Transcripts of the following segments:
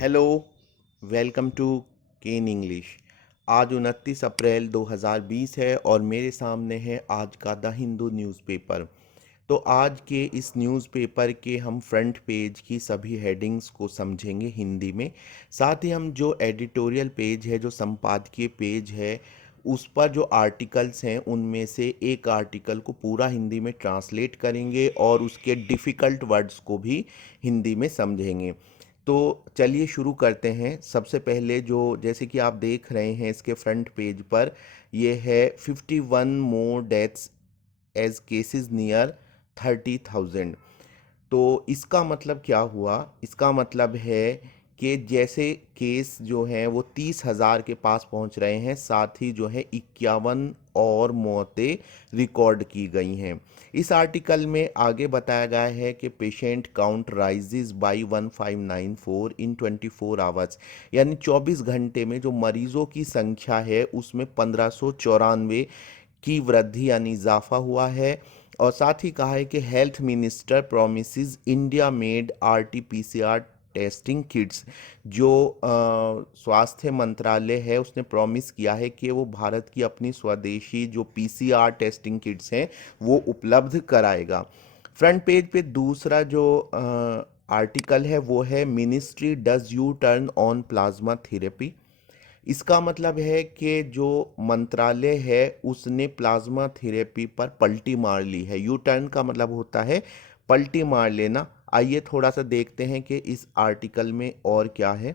Hello, welcome to Ken English. आज 29 अप्रैल 2020 है और मेरे सामने है आज का द हिंदू न्यूज़पेपर। तो आज के इस न्यूज़पेपर के हम फ्रंट पेज की सभी हेडिंग्स को समझेंगे हिंदी में। साथ ही हम जो एडिटोरियल पेज है, जो संपादकीय पेज है, उस पर जो आर्टिकल्स हैं उनमें से एक आर्टिकल को पूरा हिंदी में ट्रांसलेट करेंगे और उसके डिफ़िकल्ट वर्ड्स को भी हिंदी में समझेंगे। तो चलिए शुरू करते हैं। सबसे पहले जो जैसे कि आप देख रहे हैं इसके फ्रंट पेज पर, ये है 51 more deaths as cases near 30,000। तो इसका मतलब क्या हुआ? इसका मतलब है कि जैसे केस जो हैं वो 30,000 के पास पहुंच रहे हैं, साथ ही जो है 51 और मौतें रिकॉर्ड की गई हैं। इस आर्टिकल में आगे बताया गया है कि patient count rises by 1594 in 24 hours, यानी 24 घंटे में जो मरीजों की संख्या है उसमें 1594 की वृद्धि यानी इजाफा हुआ है। और साथ ही कहा है कि health minister promises India made RTPCR testing kits. जो स्वास्थ्य मंत्रालय है उसने प्रॉमिस किया है कि वो भारत की अपनी स्वदेशी जो पीसीआर टेस्टिंग किट्स हैं वो उपलब्ध कराएगा। फ्रंट पेज पे दूसरा जो आर्टिकल है वो है ministry does U turn on plasma therapy. इसका मतलब है कि जो मंत्रालय है उसने प्लाज्मा थेरेपी पर पलटी मार ली है। यू टर्न का मतलब होता है पलटी मार लेना। आइए थोड़ा सा देखते हैं कि इस आर्टिकल में और क्या है।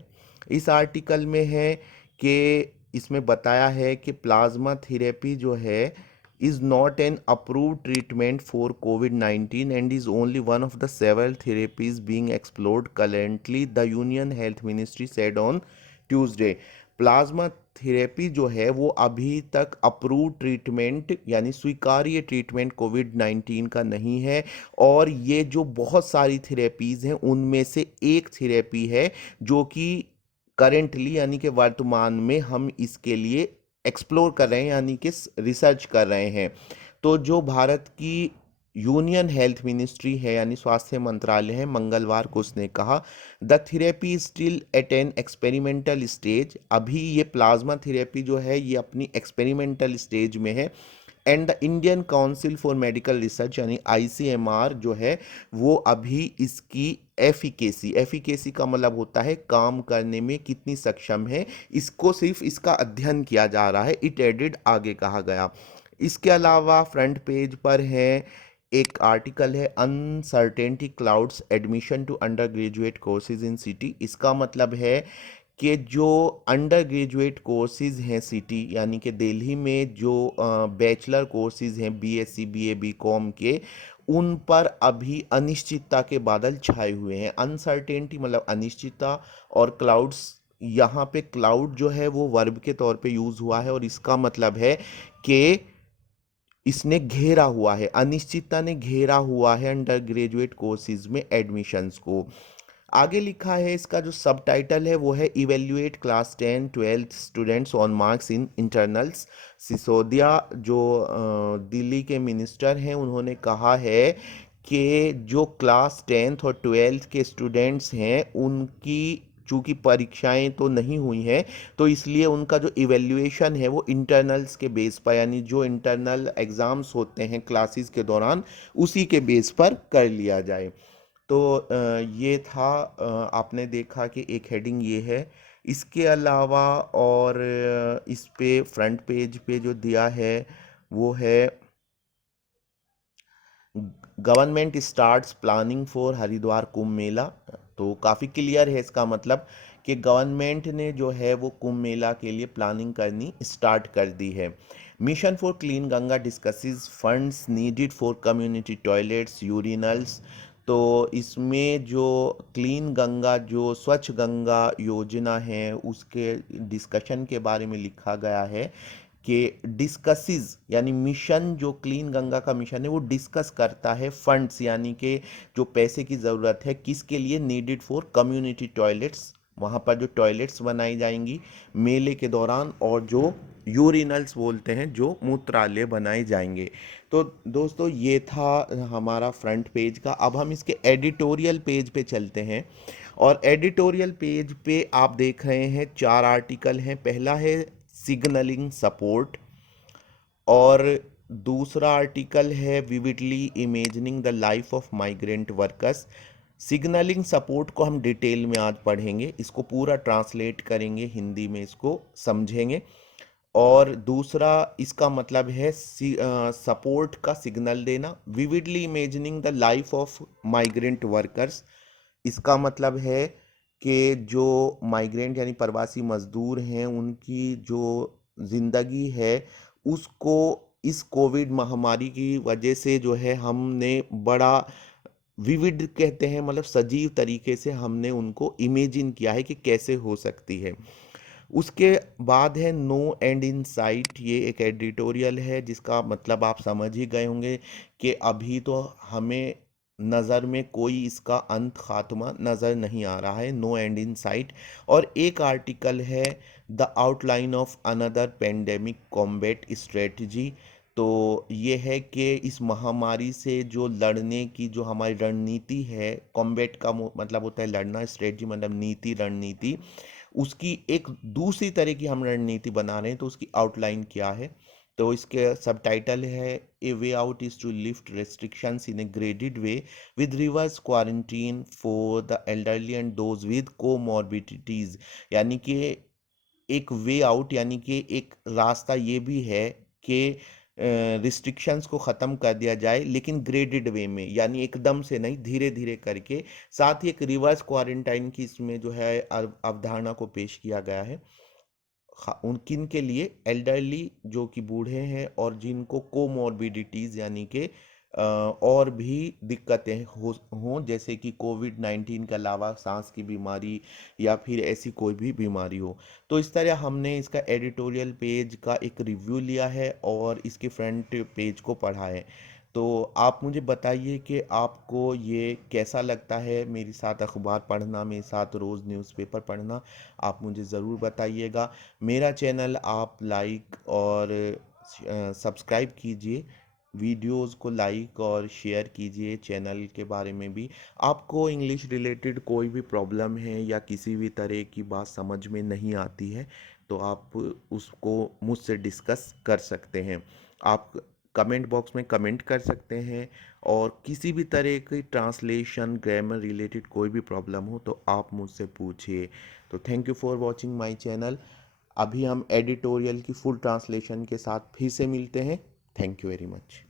इस आर्टिकल में है कि इसमें बताया है कि प्लाज्मा थेरेपी जो है is not an approved treatment for COVID-19 and is only one of the several therapies being explored currently, the Union Health Ministry said on Tuesday। Plasma therapy जो है वो अभी तक अप्रूव ट्रीटमेंट यानी स्वीकार्य treatment Covid 19 का नहीं है। और ये जो बहुत सारी थेरेपीज़ हैं उनमें से एक थेरेपी है जो कि करेंटली यानी कि वर्तमान में हम इसके लिए एक्सप्लोर कर रहे हैं, यानी कि रिसर्च कर रहे हैं। तो जो भारत की यूनियन हेल्थ मिनिस्ट्री है यानी स्वास्थ्य मंत्रालय है, मंगलवार को उसने कहा the therapy still at an experimental stage. अभी ये प्लाज्मा थेरेपी जो है ये अपनी एक्सपेरिमेंटल स्टेज में है। And the Indian council for medical research यानी आईसीएमआर जो है वो अभी इसकी एफिकेसी का मतलब होता है काम करने में कितनी सक्षम है, इसको सिर्फ इसका अध्ययन किया जा रहा है। इट एडेड आगे कहा गया। इसके अलावा फ्रंट पेज पर है एक आर्टिकल है uncertainty clouds admission to undergraduate courses in city. इसका मतलब है कि जो अंडर ग्रेजुएट कोर्सेज हैं सिटी यानी कि दिल्ली में जो बैचलर कोर्सेज हैं बीएससी बीए बीकॉम के, उन पर अभी अनिश्चितता के बादल छाए हुए हैं। अनसर्टेनिटी मतलब अनिश्चितता, और क्लाउड्स, यहाँ पे क्लाउड जो है वो वर्ब के तौर पे यूज़ हुआ है और इसका मतलब है कि इसने घेरा हुआ है, अनिश्चितता ने घेरा हुआ है अंडर ग्रेजुएट कोर्सेज में एडमिशन्स को। आगे लिखा है, इसका जो सब टाइटल है वो है evaluate class 10-12 students on marks in internals. Sisodia जो दिल्ली के मिनिस्टर हैं उन्होंने कहा है कि जो क्लास 10th और 12th के स्टूडेंट्स हैं उनकी चूंकि परीक्षाएं तो नहीं हुई हैं, तो इसलिए उनका जो इवेल्युएशन है वो इंटरनल्स के बेस पर यानी जो इंटरनल एग्ज़ाम्स होते हैं क्लासेस के दौरान उसी के बेस पर कर लिया जाए। तो ये था, आपने देखा कि एक हेडिंग ये है। इसके अलावा और इस पे फ्रंट पेज पे जो दिया है वो है government starts planning for Haridwar Kumbh Mela. तो काफ़ी क्लियर है इसका मतलब कि गवर्नमेंट ने जो है वो कुंभ मेला के लिए प्लानिंग करनी स्टार्ट कर दी है। Mission for clean Ganga discusses funds needed for community toilets urinals. तो इसमें जो क्लीन गंगा जो स्वच्छ गंगा योजना है उसके डिस्कशन के बारे में लिखा गया है कि डिस्कसिस यानी मिशन, जो क्लीन गंगा का मिशन है वो डिस्कस करता है फंड्स यानी कि जो पैसे की ज़रूरत है किसके लिए, नीडेड फॉर कम्युनिटी टॉयलेट्स, वहाँ पर जो टॉयलेट्स बनाई जाएंगी मेले के दौरान, और जो यूरिनल्स बोलते हैं, जो मूत्रालय बनाए जाएंगे। तो दोस्तों ये था हमारा फ्रंट पेज का। अब हम इसके एडिटोरियल पेज पे चलते हैं, और एडिटोरियल पेज पे आप देख रहे हैं 4 आर्टिकल हैं। पहला है सिग्नलिंग सपोर्ट, और दूसरा आर्टिकल है vividly imagining the life of migrant workers. Signalling support को हम डिटेल में आज पढ़ेंगे, इसको पूरा ट्रांसलेट करेंगे हिंदी में, इसको समझेंगे। और दूसरा इसका मतलब है सपोर्ट का सिग्नल देना, vividly imagining the life of migrant workers. इसका मतलब है कि जो माइग्रेंट यानी प्रवासी मजदूर हैं, उनकी जो ज़िंदगी है उसको इस कोविड महामारी की वजह से जो है हमने बड़ा विविड कहते हैं, मतलब सजीव तरीके से हमने उनको इमेजिन किया है कि कैसे हो सकती है। उसके बाद है नो एंड इन साइट। ये एक एडिटोरियल है जिसका मतलब आप समझ ही गए होंगे कि अभी तो हमें नज़र में कोई इसका अंत खात्मा नज़र नहीं आ रहा है, नो एंड इन साइट। और एक आर्टिकल है the outline of another pandemic combat strategy. तो ये है कि इस महामारी से जो लड़ने की जो हमारी रणनीति है, कॉम्बैट का मतलब होता है लड़ना, स्ट्रेटजी मतलब नीति, रणनीति, उसकी एक दूसरी तरह की हम रणनीति बना रहे हैं। तो उसकी आउटलाइन क्या है, तो इसके सब टाइटल है a way out is to lift restrictions in a graded way with reverse quarantine for the elderly and those with comorbidities. यानी कि एक वे आउट, यानी कि एक रास्ता ये भी है कि रिस्ट्रिक्शंस को ख़त्म कर दिया जाए, लेकिन ग्रेडेड वे में, यानी एकदम से नहीं, धीरे धीरे करके। साथ ही एक रिवर्स क्वारंटाइन की इसमें जो है अवधारणा को पेश किया गया है। उन किन के लिए, एल्डरली जो कि बूढ़े हैं, और जिनको कोमॉर्बिडिटीज़ यानी कि और भी दिक्कतें हो हों, जैसे कि कोविड-19 के अलावा सांस की बीमारी या फिर ऐसी कोई भी बीमारी हो। तो इस तरह हमने इसका एडिटोरियल पेज का एक रिव्यू लिया है और इसके फ्रंट पेज को पढ़ा है। तो आप मुझे बताइए कि आपको ये कैसा लगता है, मेरे साथ अखबार पढ़ना, मेरे साथ रोज़ न्यूज़पेपर पढ़ना। आप मुझे ज़रूर बताइएगा। मेरा चैनल आप लाइक और सब्सक्राइब कीजिए, वीडियोस को लाइक और शेयर कीजिए। चैनल के बारे में भी, आपको इंग्लिश रिलेटेड कोई भी प्रॉब्लम है या किसी भी तरह की बात समझ में नहीं आती है, तो आप उसको मुझसे डिस्कस कर सकते हैं। आप कमेंट बॉक्स में कमेंट कर सकते हैं, और किसी भी तरह की ट्रांसलेशन, ग्रामर रिलेटेड कोई भी प्रॉब्लम हो तो आप मुझसे पूछिए। तो thank you for watching my channel. अभी हम एडिटोरियल की फुल ट्रांसलेशन के साथ फिर से मिलते हैं। Thank you very much.